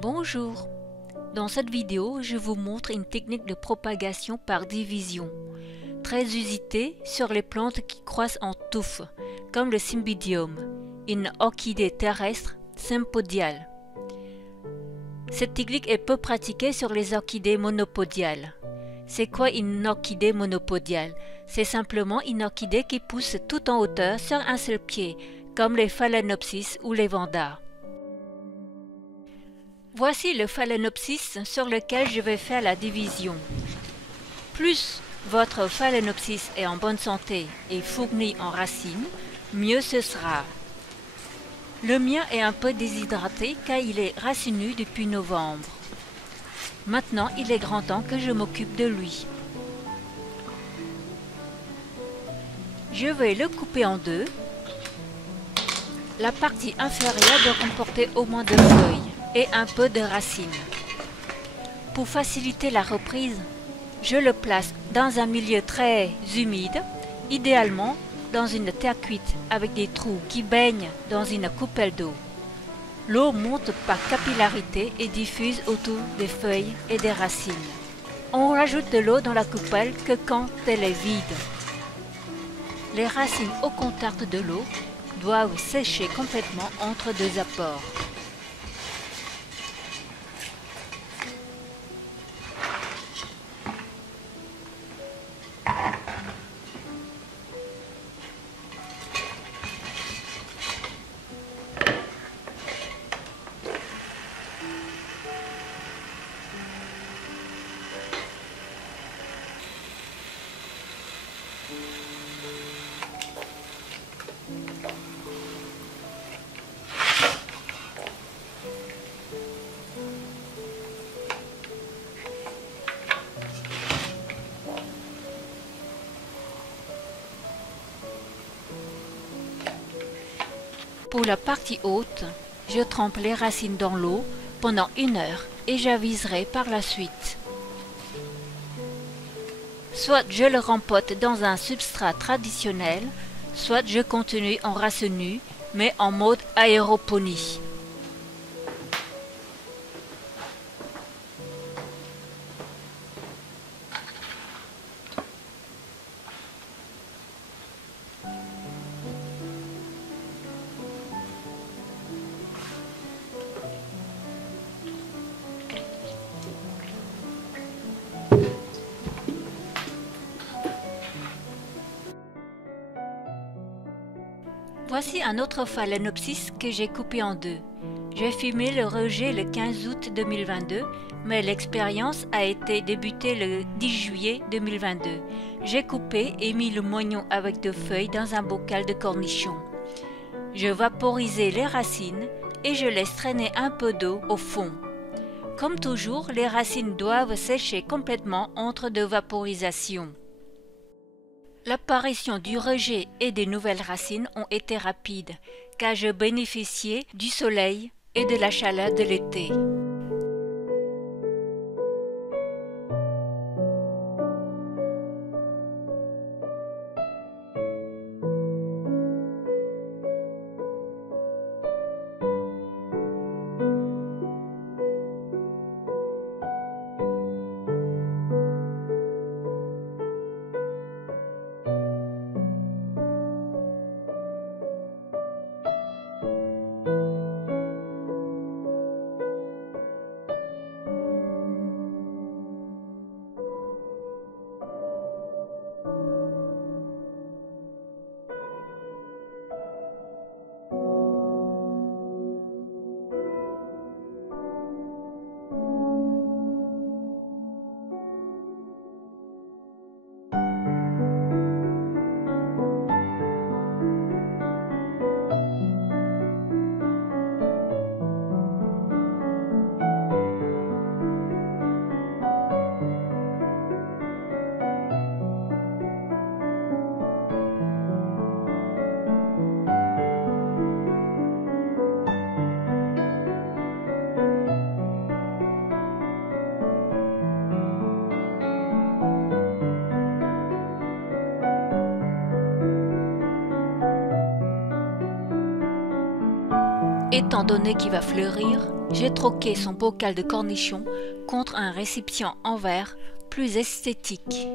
Bonjour. Dans cette vidéo, je vous montre une technique de propagation par division, très usitée sur les plantes qui croissent en touffes, comme le Cymbidium, une orchidée terrestre sympodiale. Cette technique est peu pratiquée sur les orchidées monopodiales. C'est quoi une orchidée monopodiale? C'est simplement une orchidée qui pousse tout en hauteur sur un seul pied, comme les Phalaenopsis ou les Vandas. Voici le Phalaenopsis sur lequel je vais faire la division. Plus votre Phalaenopsis est en bonne santé et fourni en racines, mieux ce sera. Le mien est un peu déshydraté car il est racinu depuis novembre. Maintenant, il est grand temps que je m'occupe de lui. Je vais le couper en deux. La partie inférieure doit comporter au moins 2 feuilles et un peu de racines. Pour faciliter la reprise, je le place dans un milieu très humide, idéalement dans une terre cuite avec des trous qui baignent dans une coupelle d'eau. L'eau monte par capillarité et diffuse autour des feuilles et des racines. On rajoute de l'eau dans la coupelle que quand elle est vide. Les racines au contact de l'eau doivent sécher complètement entre deux apports. Pour la partie haute, je trempe les racines dans l'eau pendant 1 heure et j'aviserai par la suite. Soit je le rempote dans un substrat traditionnel, soit je continue en race nue, mais en mode aéroponie. Voici un autre Phalaenopsis que j'ai coupé en deux. J'ai fumé le rejet le 15 août 2022, mais l'expérience a été débutée le 10 juillet 2022. J'ai coupé et mis le moignon avec 2 feuilles dans un bocal de cornichons. Je vaporisais les racines et je laisse traîner un peu d'eau au fond. Comme toujours, les racines doivent sécher complètement entre 2 vaporisations. L'apparition du rejet et des nouvelles racines ont été rapides, car je bénéficiais du soleil et de la chaleur de l'été. Étant donné qu'il va fleurir, j'ai troqué son bocal de cornichons contre un récipient en verre plus esthétique.